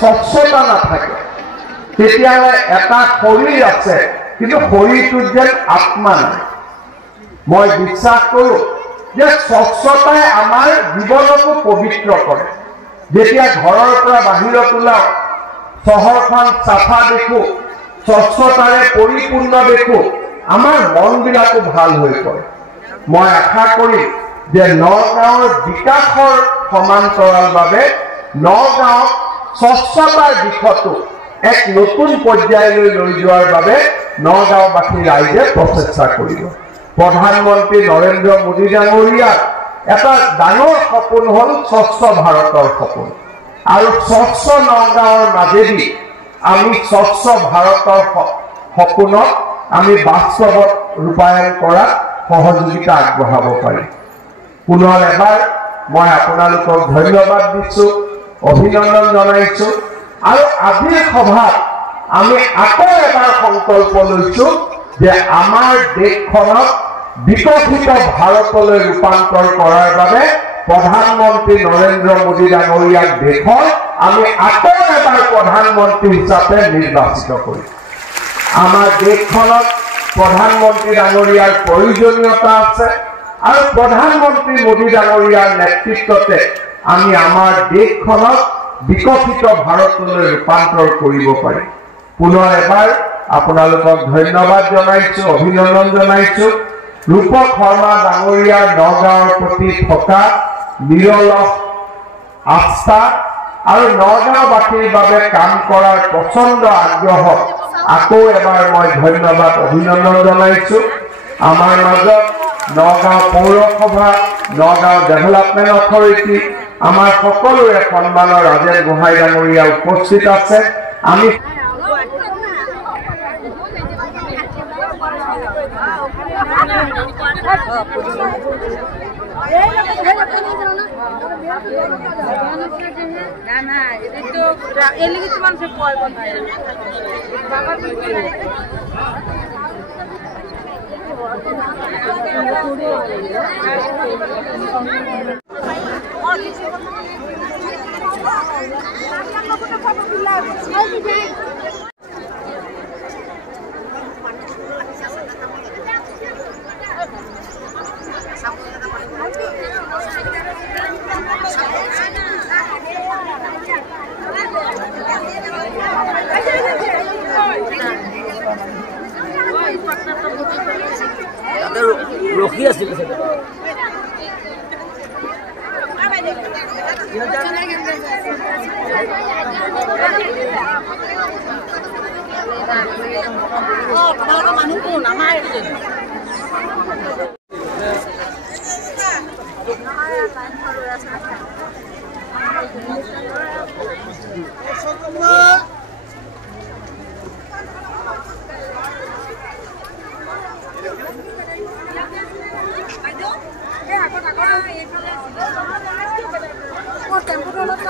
স্বচ্ছতা নাথাকে তেতিয়াহ'লে এটা শৰীৰ আছে কিন্তু শৰীৰটোত যেন আত্মা নাই। মই বিশ্বাস কৰোঁ যে স্বচ্ছতাই আমাৰ জীৱনকো পবিত্ৰ কৰে। যেতিয়া ঘৰৰ পৰা বাহিৰত ওলাওঁ চহৰখন চাফা দেখোঁ, স্বচ্ছতাৰে পৰিপূৰ্ণ দেখোঁ, আমাৰ মনবিলাকো ভাল হৈ পৰে। মই আশা কৰিম যে নগাঁৱৰ বিকাশৰ সমান্তৰালভাৱে নগাঁৱক স্বচ্ছতাৰ দিশতো এক নতুন পৰ্যায়লৈ লৈ যোৱাৰ বাবে নগাঁওবাসী ৰাইজে প্ৰচেষ্টা কৰিব। প্ৰধানমন্ত্ৰী নৰেন্দ্ৰ মোদী ডাঙৰীয়াৰ এটা ডাঙৰ সপোন হ'ল স্বচ্ছ ভাৰতৰ সপোন, আৰু স্বচ্ছ নগাঁৱৰ মাজেদি আমি স্বচ্ছ ভাৰতৰ সপোনক আমি বাস্তৱত ৰূপায়ণ কৰাত সহযোগিতা আগবঢ়াব পাৰিম। পুনৰ এবাৰ মই আপোনালোকক ধন্যবাদ দিছোঁ, অভিনন্দন জনাইছোঁ। আৰু আজিৰ সভাত আমি আকৌ এবাৰ সংকল্প লৈছোঁ যে আমাৰ দেশখনক বিকশিত ভাৰতলৈ ৰূপান্তৰ কৰাৰ বাবে প্ৰধানমন্ত্ৰী নৰেন্দ্ৰ মোদী ডাঙৰীয়াক দেশৰ আমি আকৌ এবাৰ প্ৰধানমন্ত্ৰী হিচাপে নিৰ্বাচিত কৰিম। আমাৰ দেশখনত প্ৰধানমন্ত্ৰী ডাঙৰীয়াৰ প্ৰয়োজনীয়তা আছে, আৰু প্ৰধানমন্ত্ৰী মোদী ডাঙৰীয়াৰ নেতৃত্বতে আমি আমাৰ দেশখনক বিকশিত ভাৰতলৈ ৰূপান্তৰ কৰিব পাৰিম। পুনৰ এবাৰ আপোনালোকক ধন্যবাদ জনাইছোঁ, অভিনন্দন জনাইছোঁ। ৰূপক শৰ্মা ডাঙৰীয়াৰ নগাঁৱৰ প্ৰতি থকা নিৰলস আস্থা আৰু নগাঁওবাসীৰ বাবে কাম কৰাৰ প্ৰচণ্ড আগ্ৰহক আকৌ এবাৰ মই ধন্যবাদ অভিনন্দন জনাইছোঁ। আমাৰ মাজত নগাঁও পৌৰসভা, নগাঁও ডেভেলপমেণ্ট অথৰিটি, আমাৰ সকলোৰে সন্মানৰ ৰাজেন গোহাঁই ডাঙৰীয়া উপস্থিত আছে। আমি ৰখি আছিল মানুহ কোন আমাৰ টেম্পোটো অলপ